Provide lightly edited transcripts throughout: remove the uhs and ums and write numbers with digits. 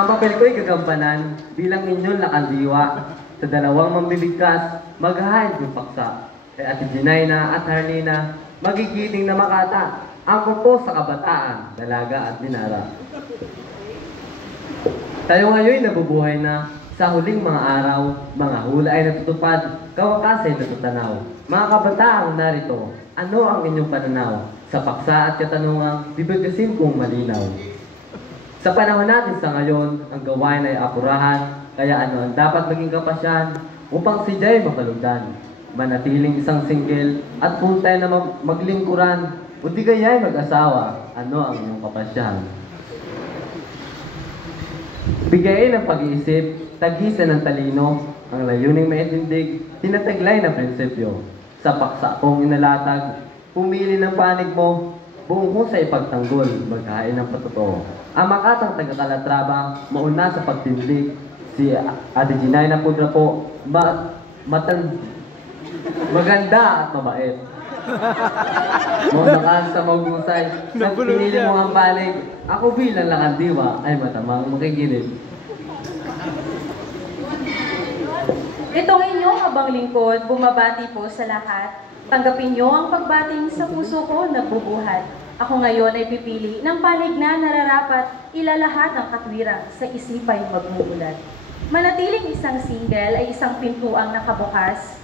Ang papel ko'y gagampanan bilang inyong lakandiwa sa dalawang mambibigkas, maghahain yung paksa. Kay Ate Ginaina at Harlina, magigiting na makata, ang po sa kabataan, dalaga at binara. Tayo ngayon nabubuhay na sa huling mga araw, mga hula ay natutupad, kawakas ay natutanaw. Mga kabataang narito, ano ang inyong pananaw? Sa paksa at katanungang, bibigkasin kong malinaw. Sa panahon natin sa ngayon, ang gawain ay apurahan, kaya ano ang dapat maging kapasyan upang si Jay makalugdan. Manatiling isang single at full time na maglingkuran, o di kaya'y mag-asawa, ano ang inyong kapasyan? Bigayin ng pag-iisip, tagisan ng talino, ang layuning maintindig, tinataglay na prinsipyo. Sa paksa kong inalatag, pumili ng panig mo, buong husay pagtanggol, maghain ng patotoo. Ang makatang taga-Calatrava, mauna sa pagtindig, si Ate Ginaina Pudra po, maganda at mabait. Mauna sa magusay, sa pinili mo ang panig, ako bilang lakandiwa ay matamang makikinig. Itong inyong abang lingkod, bumabati po sa lahat. Tanggapin niyo ang pagbating sa puso ko na bubuhat. Ako ngayon ay pipili ng panig na nararapat, ilalahat ang katwiran sa isipay magmumulat. Manatiling isang single ay isang pintuang nakabukas.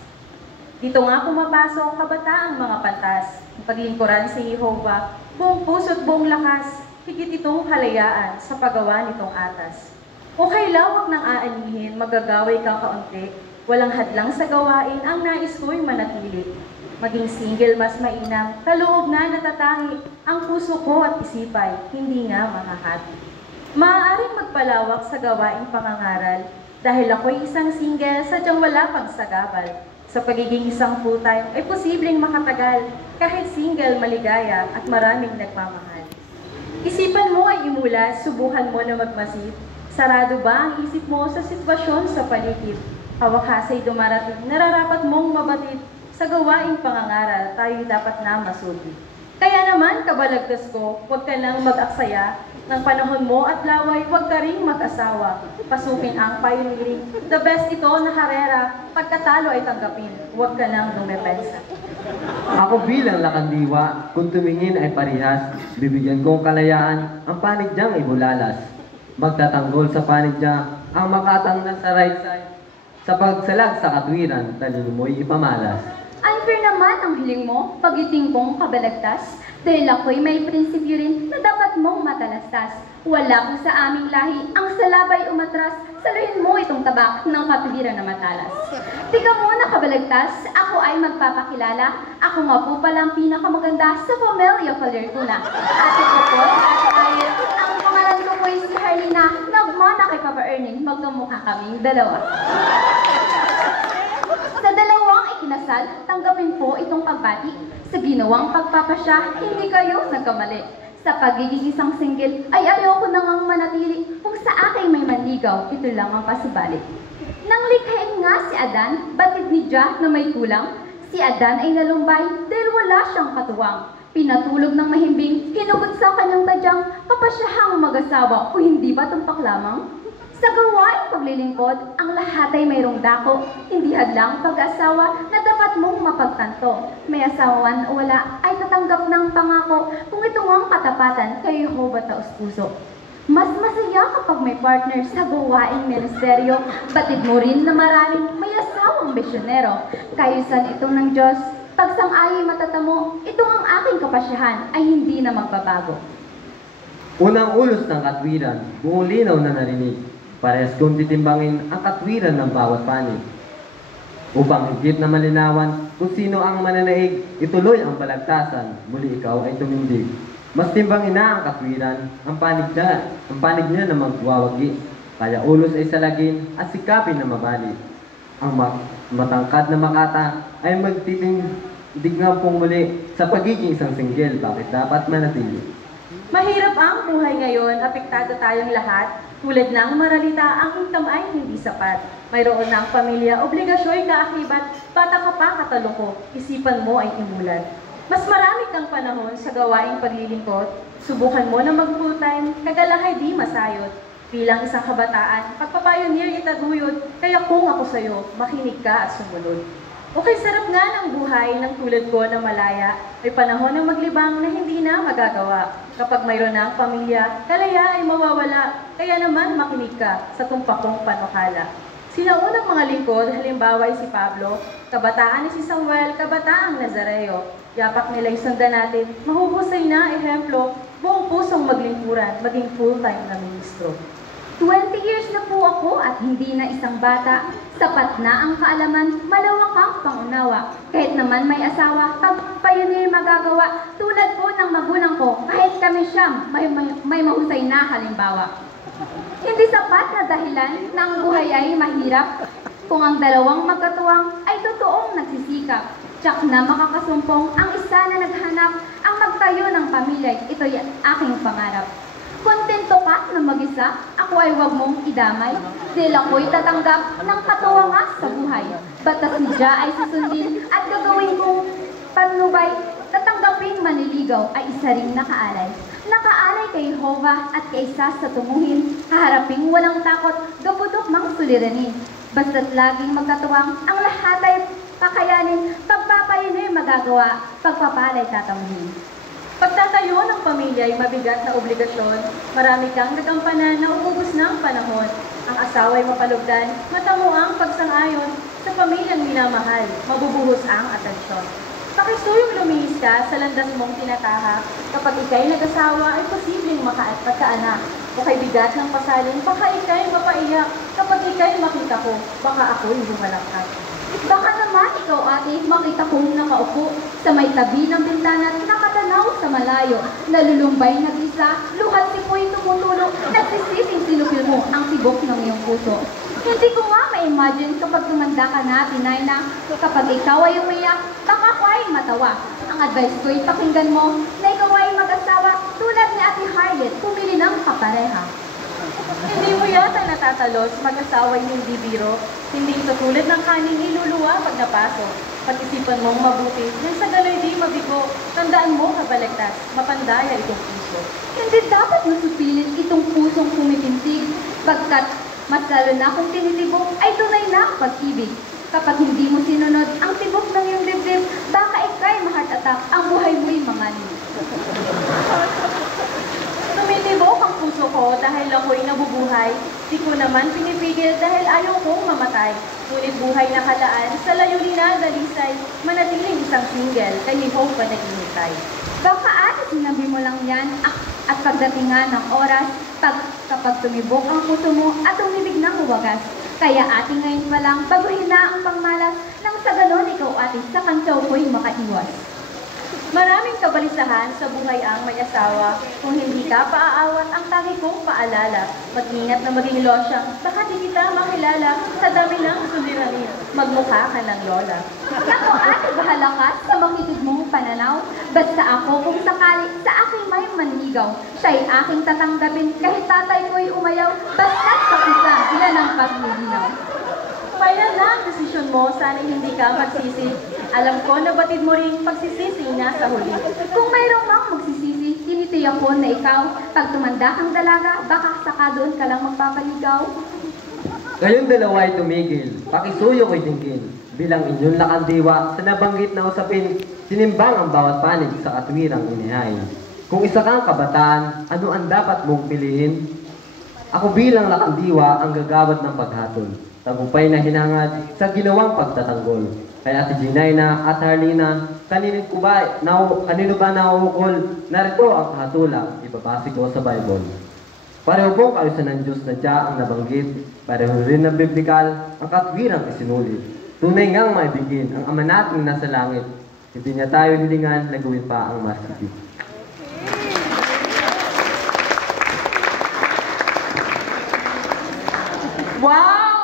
Dito nga pumapasok kabataang mga pantas, ang paglingkuran sa Jehovah, buong puso't buong lakas, higit itong kalayaan sa paggawa nitong atas. O kay lawak ng aanihin, magagaway ka kaunti, walang hadlang sa gawain, ang nais ko'y manatili. Maging single mas mainam, kaloob na natatangi, ang puso ko at isipay, hindi nga mahahati. Maaaring magpalawak sa gawaing pangangaral, dahil ako'y isang single, sadyang wala pagsagabal. Sa pagiging isang full-time ay posibleng makatagal, kahit single, maligaya at maraming nagmamahal. Isipan mo ay imulas, subukan mo na magmasid. Sarado ba ang isip mo sa sitwasyon sa paligid? Hawakas ay dumarating, nararapat mong mabatid. Sa gawaing pangangaral, tayo dapat na masudi. Kaya naman, kabalagtas ko, huwag ka nang mag-aksaya. Ng panahon mo at laway, huwag ka ring mag-asawa. Pasukin ang pioneering. The best ito na karera, pagkatalo ay tanggapin. Huwag ka nang dumepensa. Ako bilang lakandiwa, kung tumingin ay parihas, bibigyan kong kalayaan, ang panig niyang ibulalas. Magtatanggol sa panig niya, ang makatang nasa right side. Sa pagsalag sa katwiran, talino mo'y ipamalas. Unfair naman ang hiling mo, pagiting kong kabalagtas, dahil ako'y may prinsipyo rin na dapat mong matalastas. Wala kong sa aming lahi, ang salabay umatras, saluhin mo itong tabak ng katwiran na matalas. Tika muna kabalagtas, ako ay magpapakilala, ako nga po palang pinakamaganda sa Familia Calertuna. Ate ko po, Ate Ayer, ang pangalan ko po ay si Harlina, nagmana kay Papa Erning, magkamukha kaming dalawa. Sa dalawang ikinasal, tanggapin po itong pagbati. Sa ginawang pagpapasya, hindi kayo nagkamali. Sa pagiging isang single, ay ayoko nang manatili. Kung sa akin may manligaw, ito lang ang pasubali. Nang likhain nga si Adan, batid ni Jah na may kulang. Si Adan ay nalumbay dahil wala siyang katuwang. Pinatulog ng mahimbing, hinugot sa kanyang tadyang, kapasyahang mag-asawa o hindi ba tumpak lamang? Sa gawaing paglilingkod, ang lahat ay mayroong dako, hindi hadlang pag-asawa na dapat mong mapagtanto. May asawan o wala ay tatanggap ng pangako kung ito ang katapatan kay Jehovah taos puso. Mas masaya kapag may partner sa gawaing ministeryo, batid mo rin na maraming may asawang misyonero. Kayusan itong ng Diyos, pag sang-ayo'y matatamo, itong ang aking kapasyahan ay hindi na magbabago. Unang ulos ng katwiran, buong linaw na narinig. Parehas kong titimbangin ang katwiran ng bawat panig. Upang higit na malinawan kung sino ang mananaig, ituloy ang balagtasan, muli ikaw ay tumindig. Mas timbangin na ang katwiran, ang panig niya na magwawagi. Kaya ulos ay salagin at sikapin na mabali. Ang matangkad na makata ay magtitindig nga pong muli sa pagiging isang single, bakit dapat manatili. Mahirap ang buhay ngayon, apektado tayong lahat. Tulad ng maralita, ang income ay hindi sapat. Mayroon ng pamilya, obligasyo'y kaakibat, bata ka pa kataloko, isipan mo ay imulat. Mas marami kang panahon sa gawaing paglilingkod, subukan mo na mag full-time, kagalahay di masayot. Bilang isang kabataan, pagpapayonir itaguyod, kaya kung ako sa'yo, makinig ka at sumunod. Okay, sarap nga ng buhay ng tulad ko na malaya. May panahon ng maglibang na hindi na magagawa. Kapag mayroon na ang pamilya, kalaya ay mawawala. Kaya naman makinig ka sa tumpakong panukala. Sina unang mga lingkod, halimbawa ay si Pablo, kabataan ni si Samuel, kabataang Nazareo. Yapak nila'y sundan natin, mahuhusay na ehemplo, buong pusong maglingkuran, maging full-time na ministro. 20 years na po ako at hindi na isang bata. Sapat na ang kaalaman, malawak ang pangunawa. Kahit naman may asawa, pagpayunir magagawa. Tulad po ng magulang ko, kahit kami siyam, may mahusay na halimbawa. Hindi sapat na dahilan na ang buhay ay mahirap. Kung ang dalawang magkatuwang ay totoong nagsisikap. Tsak na makakasumpong ang isa na naghanap, ang magtayo ng pamilya, ito'y aking pangarap. Kontento ka na mag-isa, ako ay huwag mong idamay. Dahil ako'y tatanggap ng katuwanga sa buhay. Batas ni Dia ay susundin at gagawin kong panubay. Tatanggaping maniligaw ay isa ring nakaalay. Nakaalay kay Jehovah at kay isa sa tunguhin. Haharaping walang takot, gabutok mang suliranin. Basta't laging magkatuwang, ang lahat ay kakayanin. Pagpapayunir magagawa, pagpapalay tatamuhin. Pagtatayo ng pamilya ay mabigat na obligasyon, marami kang nagampanan na uubos ng panahon. Ang asawa ay mapalugdan, matamo ang pagsang-ayon, sa pamilyang minamahal, mabubuhos ang atensyon. Pakisuyong lumihis ka sa landas mong tinatahak, kapag ikay nag-asawa ay posibleng pagkaanak. O kay bigat ng pasalin, baka ikay mapaiyak, kapag ikay makita ko, baka ako'y bumalakad. Baka naman ikaw ate, makita kong nakaupo sa may tabi ng bintana at nakatanaw sa malayo. Nalulumbay nag-isa, luhat si Poy tumutulo, nagsisising sinupil mo ang tibok ng iyong puso. Hindi ko nga ma-imagine kapag tumanda ka na, tinay na, kapag ikaw ay umiyak, baka ako ay matawa. Ang advice ko'y pakinggan mo na ikaw ay mag-asawa tulad ni Ate Harriet, pumili ng kapareha. Hindi mo yata natatalos, mag-asawa'y hindi biro. Hindi ito tulad ng kaning iluluwa pag napasok. Pag-isipan mong mabuti, nang sa galoy di mabigo. Tandaan mo, kabaligtas, mapandaya itong puso. Hindi dapat masupilit itong pusong pumipintig, pagkat mas lalo na kung tinitibok ay tunay na ang pag-ibig. Kapag hindi mo sinunod ang tibok ng iyong dibdib, baka ikay ma-heart attack, ang buhay mo'y manganib. Tumitibok ang puso ko dahil ako'y nabubuhay. Di ko naman pinipigil dahil ayaw kong mamatay. Ngunit buhay na kalaan, sa layunin na dalisay, manatiling isang single, kay Hope pa naghihintay. Baka ate sinabi mo lang yan at pagdating nga ng oras, kapag tumibok ang puso mo at umibig ng huwagas. Kaya ate ngayon pa lang, baguhin na ang pangmalas, nang sa ganon ikaw ate, sa kantsaw ko'y makaiwas. Maraming kabalisahan sa buhay ang may asawa. Kung hindi ka paaawat, ang tangi kong paalala. Mag-ingat na maging losyang, baka di kita makilala. Sa dami ng suliranin, magmukha ka ng lola. Naku ate, bahala ka sa makitid mong pananaw. Basta ako kung sakali sa akin may manligaw. Siya'y aking tatanggapin kahit tatay ko'y umayaw. Basta't sa kita, ilan ang paglilinaw. Kaya na ang desisyon mo, sana hindi ka magsisi. Alam ko na batid mo rin pagsisisi na sa huli. Kung mayroong mang magsisisi, tinitiyak ko na ikaw, pag tumanda kang dalaga, baka saka doon ka lang magpapaligaw. Kayong dalawa ay tumigil, pakisuyo ko'y dinggin. Bilang inyong lakandiwa, sa nabanggit na usapin, sinimbang ang bawat panig sa katwirang inihain. Kung isa kang kabataan, ano ang dapat mong piliin? Ako bilang lakandiwa ang gagawad ng paghatol. Tagumpay na hinangad sa ginawang pagtatanggol. Kaya Ate Ginaina at Harlina, kanino ba nauukol? Narito ang kahatulang, ibabase ko sa Bible. Pareho pong kaayusan ng Diyos na Dia ang nabanggit, pareho rin na biblikal ang katwirang isinulit. Tunay ngang maibigin ang Ama nating nasa langit. Hindi niya tayo hilingan na gawin pa ang mas higit. Wow!